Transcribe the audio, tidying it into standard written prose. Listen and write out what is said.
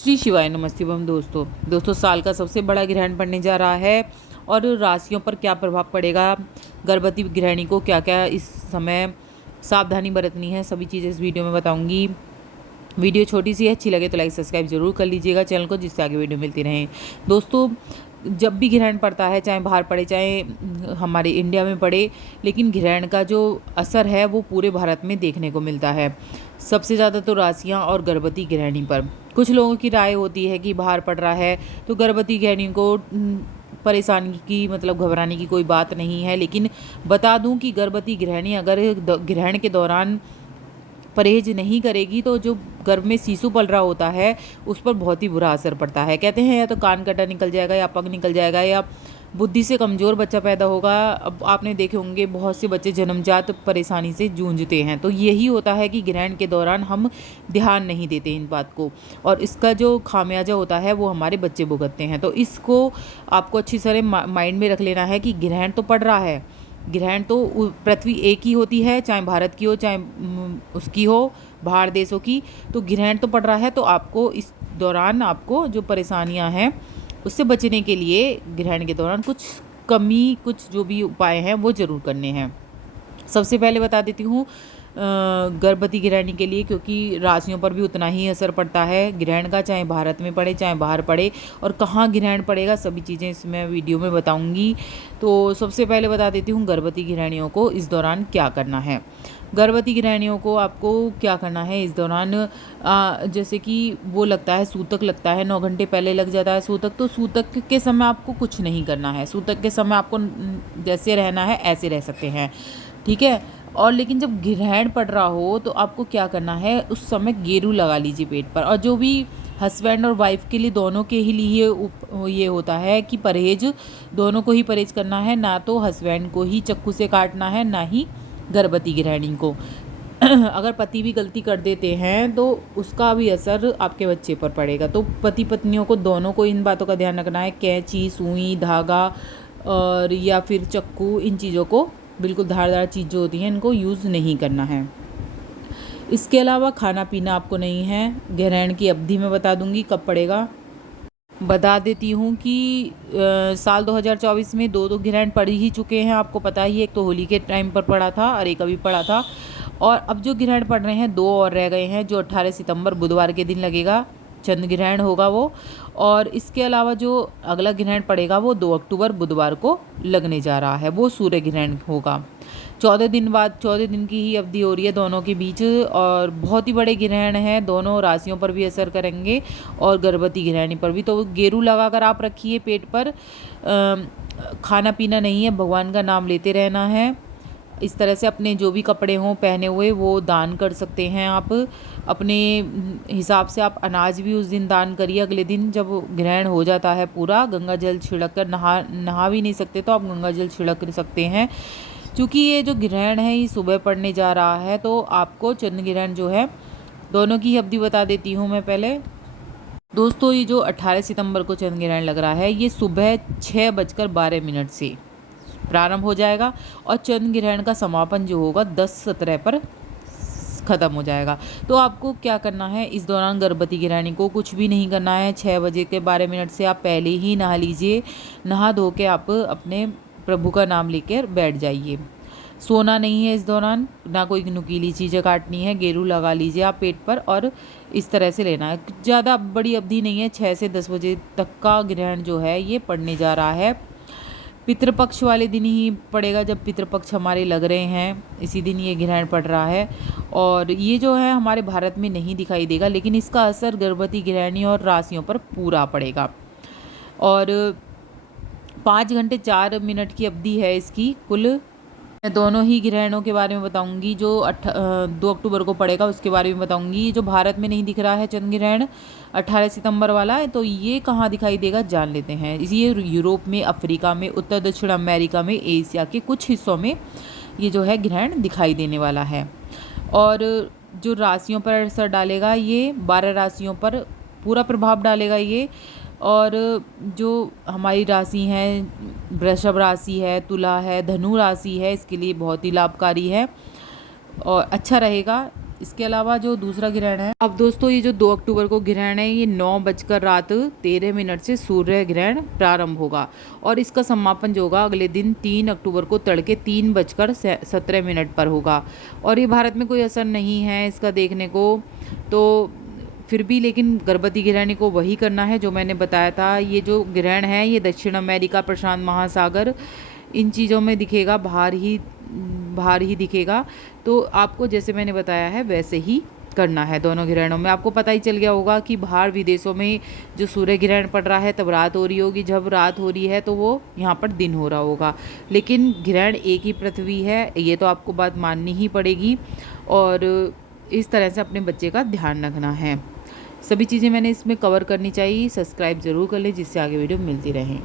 श्री शिवाय नमस्ते दोस्तों साल का सबसे बड़ा ग्रहण पड़ने जा रहा है और राशियों पर क्या प्रभाव पड़ेगा, गर्भवती गृहिणी को क्या क्या इस समय सावधानी बरतनी है, सभी चीज़ें इस वीडियो में बताऊंगी। वीडियो छोटी सी है, अच्छी लगे तो लाइक सब्सक्राइब जरूर कर लीजिएगा चैनल को, जिससे आगे वीडियो मिलती रहें। दोस्तों, जब भी ग्रहण पड़ता है, चाहे बाहर पड़े चाहे हमारे इंडिया में पड़े, लेकिन ग्रहण का जो असर है वो पूरे भारत में देखने को मिलता है। सबसे ज़्यादा तो राशियाँ और गर्भवती गृहिणी पर। कुछ लोगों की राय होती है कि बाहर पड़ रहा है तो गर्भवती गृहिणी को परेशानी की मतलब घबराने की कोई बात नहीं है, लेकिन बता दूं कि गर्भवती गृहिणी अगर ग्रहण के दौरान परहेज नहीं करेगी तो जो गर्भ में शिशु पल रहा होता है उस पर बहुत ही बुरा असर पड़ता है। कहते हैं या तो कान कटा निकल जाएगा, या पग निकल जाएगा, या बुद्धि से कमज़ोर बच्चा पैदा होगा। अब आपने देखे होंगे बहुत से बच्चे जन्मजात परेशानी से जूझते हैं, तो यही होता है कि ग्रहण के दौरान हम ध्यान नहीं देते इन बात को, और इसका जो खामियाजा होता है वो हमारे बच्चे भुगतते हैं। तो इसको आपको अच्छी तरह माइंड में रख लेना है कि ग्रहण तो पड़ रहा है। ग्रहण तो पृथ्वी एक ही होती है, चाहे भारत की हो चाहे उसकी हो बाहर देशों की, तो ग्रहण तो पड़ रहा है। तो आपको इस दौरान आपको जो परेशानियां हैं उससे बचने के लिए ग्रहण के दौरान कुछ जो भी उपाय हैं वो ज़रूर करने हैं। सबसे पहले बता देती हूँ गर्भवती गृहिणी के लिए, क्योंकि राशियों पर भी उतना ही असर पड़ता है ग्रहण का, चाहे भारत में पड़े चाहे बाहर पड़े, और कहाँ ग्रहण पड़ेगा सभी चीज़ें इसमें वीडियो में बताऊंगी। तो सबसे पहले बता देती हूँ गर्भवती गृहिणियों को इस दौरान क्या करना है। गर्भवती गृहिणियों को आपको क्या करना है इस दौरान, जैसे कि वो लगता है सूतक लगता है, 9 घंटे पहले लग जाता है सूतक, तो सूतक के समय आपको कुछ नहीं करना है। सूतक के समय आपको जैसे रहना है ऐसे रह सकते हैं, ठीक है। और लेकिन जब ग्रहण पड़ रहा हो तो आपको क्या करना है, उस समय गेरू लगा लीजिए पेट पर। और जो भी हस्बैंड और वाइफ के लिए, दोनों के ही लिए ये होता है कि परहेज दोनों को ही परहेज करना है, ना तो हस्बैंड को ही चाकू से काटना है ना ही गर्भवती गृहिणी को। अगर पति भी गलती कर देते हैं तो उसका भी असर आपके बच्चे पर पड़ेगा। तो पति पत्नियों को दोनों को इन बातों का ध्यान रखना है। कैंची, सुई, धागा और या फिर चाकू, इन चीज़ों को, बिल्कुल धारदार चीज़ जो होती हैं, इनको यूज़ नहीं करना है। इसके अलावा खाना पीना आपको नहीं है। ग्रहण की अवधि में बता दूंगी कब पड़ेगा। बता देती हूँ कि साल 2024 में दो ग्रहण पड़ ही चुके हैं, आपको पता ही है। एक तो होली के टाइम पर पड़ा था और एक अभी पड़ा था, और अब जो ग्रहण पड़ रहे हैं 2 और रह गए हैं, जो 18 सितंबर बुधवार के दिन लगेगा, चंद्र ग्रहण होगा वो। और इसके अलावा जो अगला ग्रहण पड़ेगा वो 2 अक्टूबर बुधवार को लगने जा रहा है, वो सूर्य ग्रहण होगा। 14 दिन बाद, 14 दिन की ही अवधि हो रही है दोनों के बीच, और बहुत ही बड़े ग्रहण हैं, दोनों राशियों पर भी असर करेंगे और गर्भवती गृहिणी पर भी। तो गेरू लगा कर आप रखिए पेट पर। खाना पीना नहीं है, भगवान का नाम लेते रहना है। इस तरह से अपने जो भी कपड़े हों पहने हुए वो दान कर सकते हैं आप अपने हिसाब से। आप अनाज भी उस दिन दान करिए। अगले दिन जब ग्रहण हो जाता है पूरा, गंगा जल छिड़क कर, नहा भी नहीं सकते तो आप गंगा जल छिड़क सकते हैं। क्योंकि ये जो ग्रहण है ये सुबह पड़ने जा रहा है, तो आपको चंद्र ग्रहण जो है, दोनों की अवधि बता देती हूँ मैं पहले। दोस्तों, ये जो 18 सितंबर को चंद्र ग्रहण लग रहा है, ये सुबह 6:12 से प्रारंभ हो जाएगा, और चंद्र ग्रहण का समापन जो होगा 10:17 पर ख़त्म हो जाएगा। तो आपको क्या करना है इस दौरान, गर्भवती गृहिणी को कुछ भी नहीं करना है। 6:12 से आप पहले ही नहा लीजिए। नहा धो के आप अपने प्रभु का नाम लेकर बैठ जाइए। सोना नहीं है इस दौरान, ना कोई नुकीली चीज़ें काटनी है। गेरू लगा लीजिए आप पेट पर, और इस तरह से लेना है। ज़्यादा बड़ी अवधि नहीं है, 6 से 10 बजे तक का ग्रहण जो है ये पड़ने जा रहा है। पितृपक्ष वाले दिन ही पड़ेगा, जब पितृपक्ष हमारे लग रहे हैं इसी दिन ये ग्रहण पड़ रहा है। और ये जो है हमारे भारत में नहीं दिखाई देगा, लेकिन इसका असर गर्भवती गृहिणी और राशियों पर पूरा पड़ेगा। और 5 घंटे 4 मिनट की अवधि है इसकी कुल। मैं दोनों ही ग्रहणों के बारे में बताऊंगी। जो 2 अक्टूबर को पड़ेगा उसके बारे में बताऊंगी। जो भारत में नहीं दिख रहा है चंद्र ग्रहण 18 सितंबर वाला है, तो ये कहाँ दिखाई देगा जान लेते हैं। ये यूरोप में, अफ्रीका में, उत्तर दक्षिण अमेरिका में, एशिया के कुछ हिस्सों में ये जो है ग्रहण दिखाई देने वाला है। और जो राशियों पर असर डालेगा, ये 12 राशियों पर पूरा प्रभाव डालेगा ये। और जो हमारी राशि हैं, वृषभ राशि है, तुला है, धनु राशि है, इसके लिए बहुत ही लाभकारी है और अच्छा रहेगा। इसके अलावा जो दूसरा ग्रहण है, अब दोस्तों ये जो 2 अक्टूबर को ग्रहण है, ये 9:13 से सूर्य ग्रहण प्रारंभ होगा और इसका समापन जो होगा अगले दिन 3 अक्टूबर को तड़के 3:17 पर होगा। और ये भारत में कोई असर नहीं है इसका देखने को, तो फिर भी लेकिन गर्भवती गृहिणी को वही करना है जो मैंने बताया था। ये जो ग्रहण है ये दक्षिण अमेरिका, प्रशांत महासागर, इन चीज़ों में दिखेगा, बाहर ही दिखेगा। तो आपको जैसे मैंने बताया है वैसे ही करना है दोनों ग्रहणों में। आपको पता ही चल गया होगा कि बाहर विदेशों में जो सूर्य ग्रहण पड़ रहा है तब रात हो रही होगी, जब रात हो रही है तो वो यहाँ पर दिन हो रहा होगा, लेकिन ग्रहण एक ही पृथ्वी है, ये तो आपको बात माननी ही पड़ेगी। और इस तरह से अपने बच्चे का ध्यान रखना है। सभी चीज़ें मैंने इसमें कवर करनी चाहिए। सब्सक्राइब ज़रूर कर लें जिससे आगे वीडियो मिलती रहें।